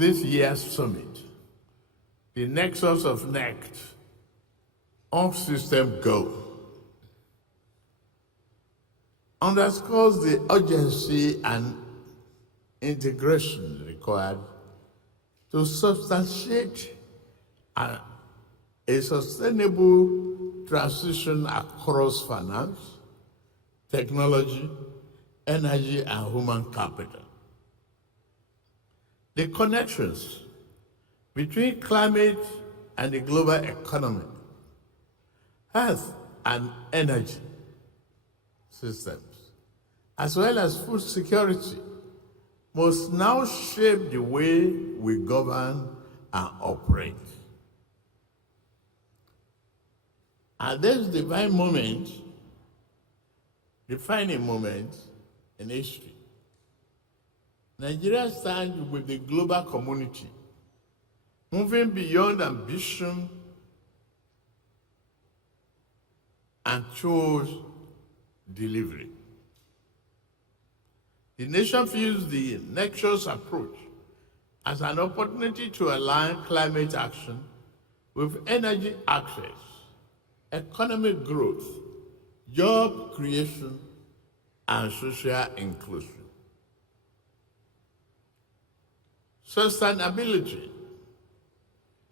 this year's summit, the Nexus of NECT, off-system go, underscores the urgency and integration required to substantiate a sustainable transition across finance, technology, energy, and human capital. The connections between climate and the global economy, health and energy systems, as well as food security, must now shape the way we govern and operate. At this defining moment in history, Nigeria stands with the global community, moving beyond ambition and towards delivery. The nation views the Nexus approach as an opportunity to align climate action with energy access, economic growth, job creation, and social inclusion. Sustainability.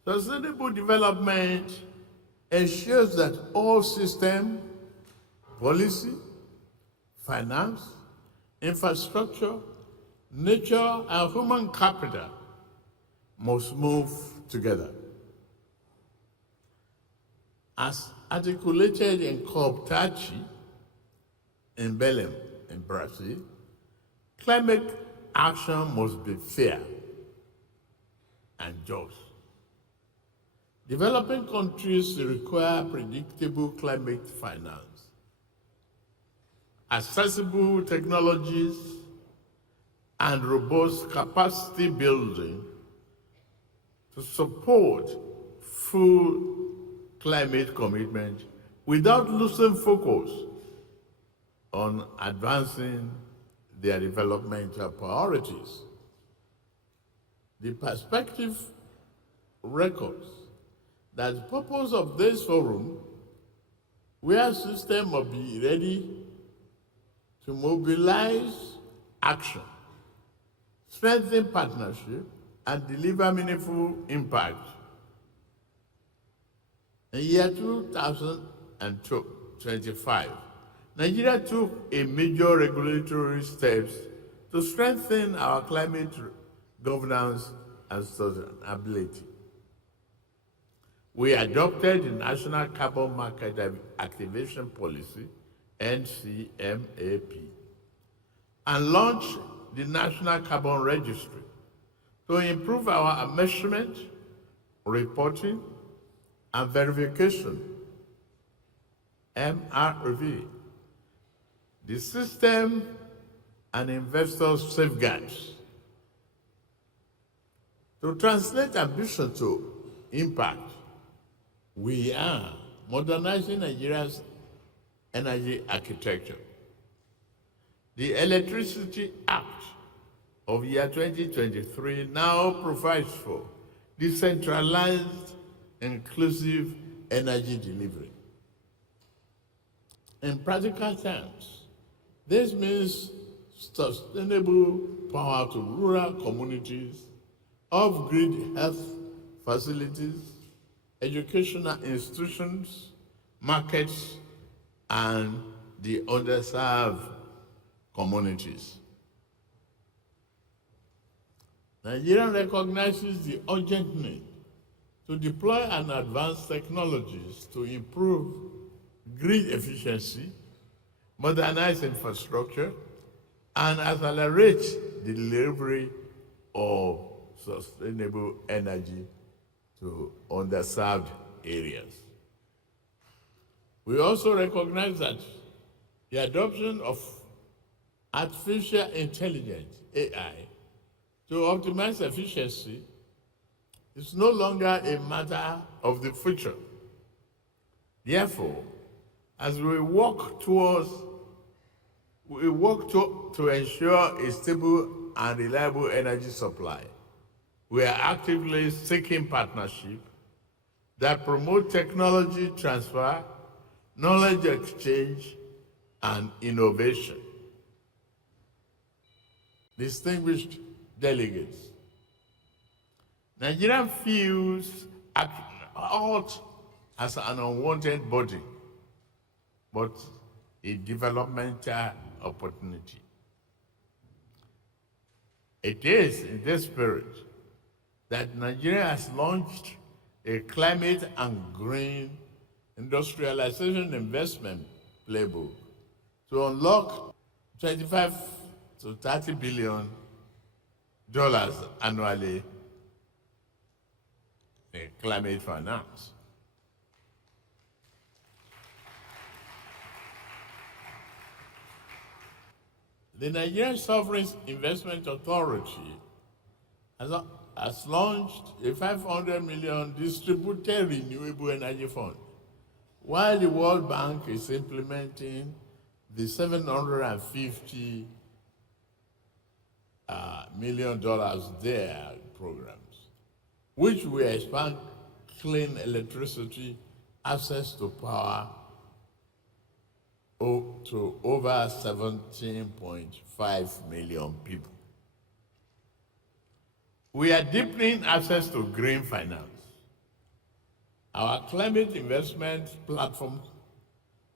Sustainable development ensures that all systems, policy, finance, infrastructure, nature, and human capital must move together. As articulated in COP30 in Belém, in Brazil, climate action must be fair and just. Developing countries require predictable climate finance, accessible technologies, and robust capacity building to support full climate commitment without losing focus on advancing their developmental priorities. The perspective records that the purpose of this forum, where systems must be ready to mobilize action, strengthen partnership, and deliver meaningful impact. In the year 2025, Nigeria took a major regulatory steps to strengthen our climate governance and sustainability. We adopted the National Carbon Market Activation Policy, NCMAP, and launched the National Carbon Registry to improve our measurement, reporting, and verification, MRV, the system and investor safeguards. To translate ambition to impact, we are modernizing Nigeria's energy architecture. The Electricity Act of year 2023 now provides for decentralized, inclusive energy delivery. In practical terms, this means sustainable power to rural communities, off-grid health facilities, educational institutions, markets, and the underserved communities. Nigeria recognizes the urgent need to deploy and advance technologies to improve grid efficiency, modernize infrastructure, and accelerate the delivery of sustainable energy to underserved areas. We also recognize that the adoption of artificial intelligence, AI, to optimize efficiency is no longer a matter of the future. Therefore, as we work to ensure a stable and reliable energy supply, We are actively seeking partnership that promote technology transfer, knowledge exchange, and innovation. Distinguished delegates, Nigeria feels out as an unwanted body, but a developmental opportunity. It is in this spirit that Nigeria has launched a climate and green industrialization investment playbook to unlock 25 to 30 billion dollars annually in climate finance. The Nigerian Sovereign Investment Authority has launched a 500 million distributed renewable energy fund, while the World Bank is implementing the $750 million their programs, which will expand clean electricity access to power to over 17.5 million people. We are deepening access to green finance. Our climate investment platform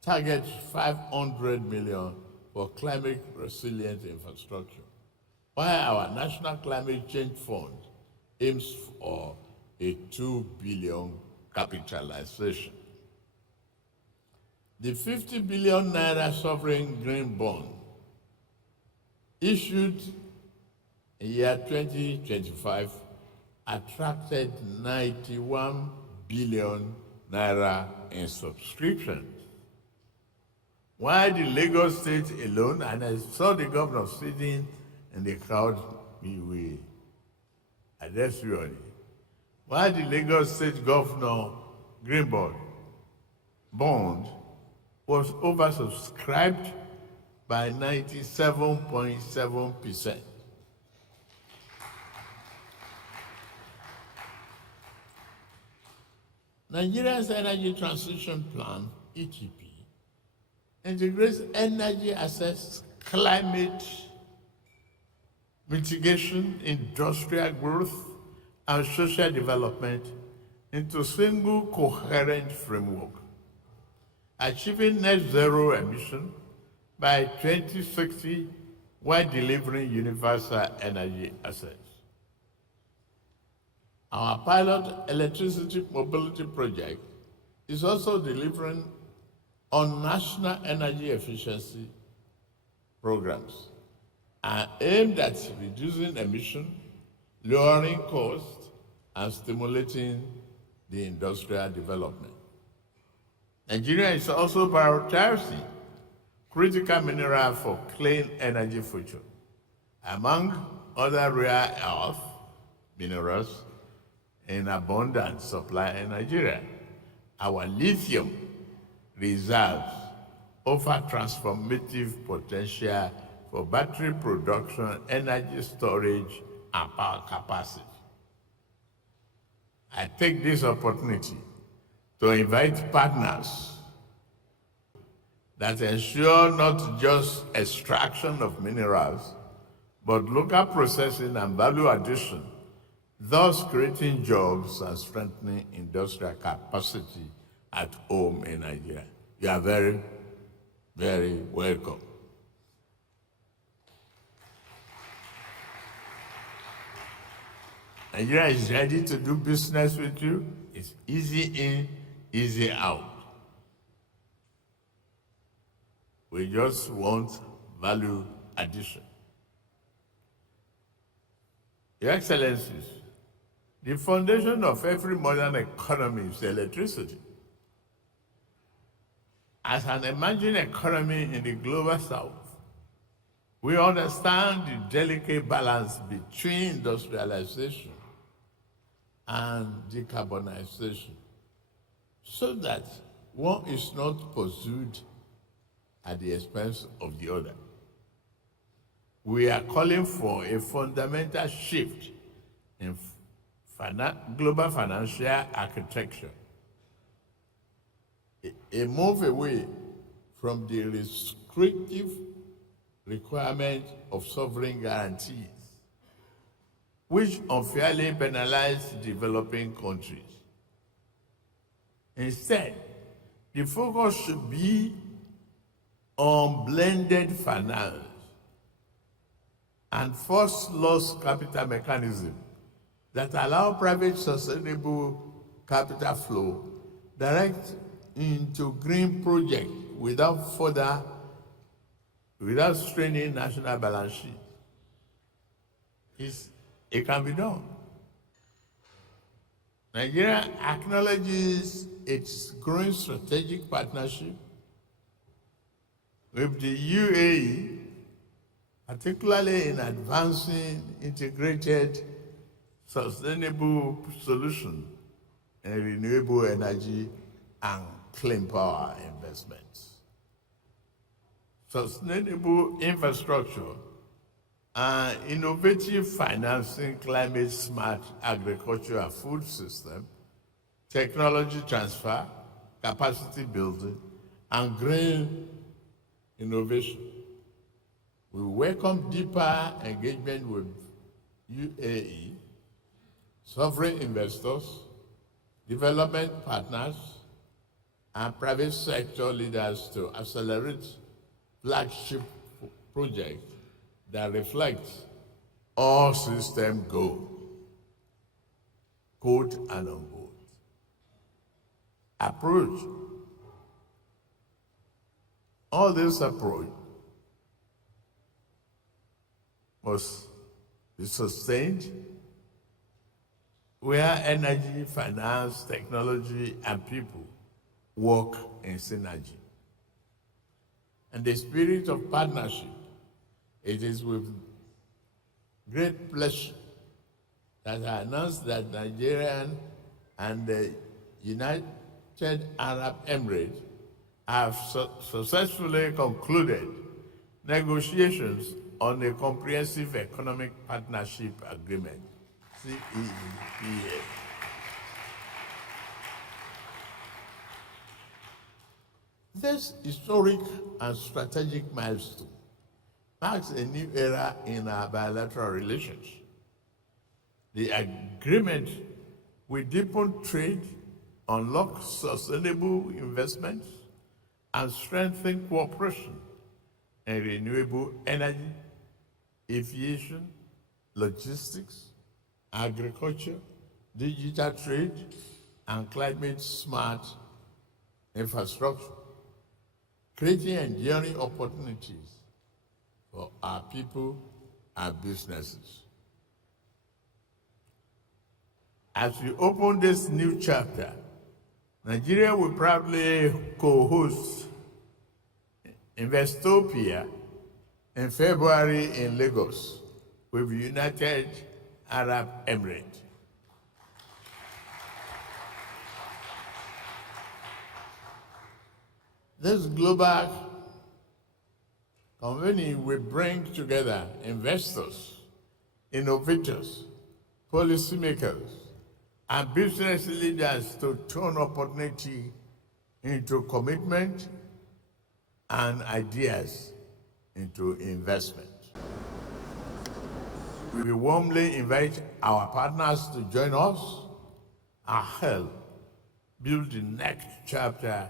targets 500 million for climate resilient infrastructure, while our National Climate Change Fund aims for a 2 billion capitalization. The 50 billion naira sovereign green bond issued in year 2025 attracted 91 billion naira in subscriptions. While the Lagos State alone, and I saw the governor sitting in the crowd, we will address you on it. While the Lagos State Governor Green Bond was oversubscribed by 97.7%. Nigeria's Energy Transition Plan, ETP, integrates energy access, climate mitigation, industrial growth, and social development into a single coherent framework, achieving net zero emission by 2060 while delivering universal energy access. Our pilot electricity mobility project is also delivering on national energy efficiency programs and aimed at reducing emission, lowering costs, and stimulating the industrial development. Nigeria is also prioritizing critical minerals for clean energy future. Among other rare earth minerals in abundant supply in Nigeria, our lithium reserves offer transformative potential for battery production, energy storage, and power capacity. I take this opportunity to invite partners that ensure not just extraction of minerals, but local processing and value addition, thus creating jobs and strengthening industrial capacity at home in Nigeria. You are very, very welcome. Nigeria is ready to do business with you. It's easy in, easy out. We just want value addition. Your Excellencies, the foundation of every modern economy is electricity. As an emerging economy in the global south, we understand the delicate balance between industrialization and decarbonization, so that one is not pursued at the expense of the other. We are calling for a fundamental shift in global financial architecture, a move away from the restrictive requirement of sovereign guarantees, which unfairly penalize developing countries. Instead, the focus should be on blended finance and first loss capital mechanism that allow private sustainable capital flow direct into green projects without straining national balance sheet. It can be done. Nigeria acknowledges its growing strategic partnership with the UAE, particularly in advancing integrated sustainable solutions in renewable energy and clean power investments. Sustainable infrastructure and innovative financing, climate smart agriculture and food system, technology transfer, capacity building, and green innovation. We welcome deeper engagement with UAE, sovereign investors, development partners, and private sector leaders to accelerate flagship projects that reflect all system goals, quote and unquote. Approach. All this approach must be sustained where energy, finance, technology, and people work in synergy. And the spirit of partnership, it is with great pleasure that I announce that Nigeria and the United Arab Emirates have successfully concluded negotiations on a comprehensive economic partnership agreement, CEPA. This historic and strategic milestone marks a new era in our bilateral relations. The agreement will deepen trade, unlock sustainable investments, and strengthen cooperation in renewable energy, aviation, logistics, agriculture, digital trade, and climate-smart infrastructure, creating enduring opportunities for our people and businesses. As we open this new chapter, Nigeria will proudly co-host Investopia in February in Lagos with the United Arab Emirates. This global convening will bring together investors, innovators, policymakers, and business leaders to turn opportunity into commitment and ideas into investment. We warmly invite our partners to join us and help build the next chapter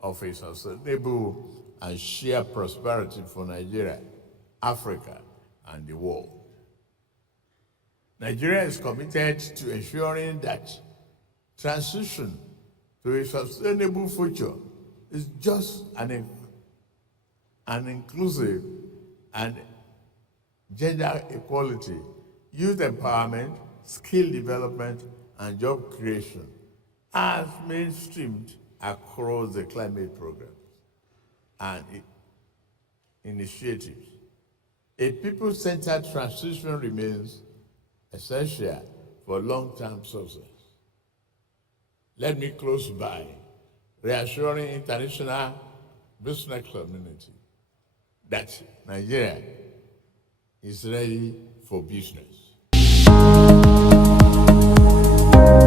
of a sustainable and shared prosperity for Nigeria, Africa, and the world. Nigeria is committed to ensuring that transition to a sustainable future is just an inclusive and gender equality, youth empowerment, skill development, and job creation as mainstreamed across the climate programs and initiatives. A people-centered transition remains essential for long-term success. Let me close by reassuring international business community that Nigeria is ready for business.